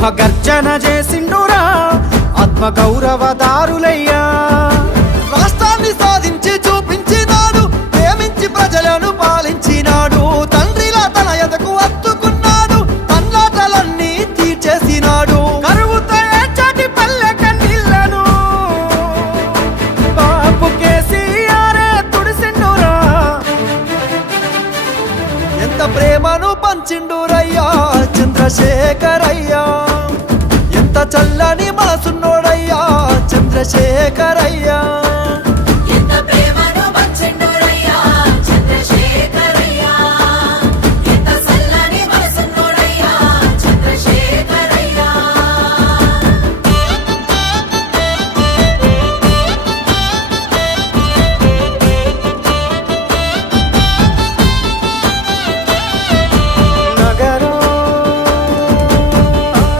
సింహగర్జన చేసిండురా ఆత్మగౌరవదారులయ్యా. రాష్ట్రాన్ని సాధించి చూపించినాడు, ప్రేమించి ప్రజలను పాలించినాడు. తండ్రిలా తన ఎదకు హత్తుకున్నాడు, తన్లాటలన్నీ తీర్చేసినాడు. కరువుతో ఏడ్చటి పల్లె కన్నీళ్లను బాపు కేసీఆరే తుడిసిండురా. ఎంత ప్రేమను పంచిండురయ్యా చంద్రశేఖరయ్యా, ఎంత చల్లని మనసున్నోడయ్యా చంద్రశేఖరయ్యా.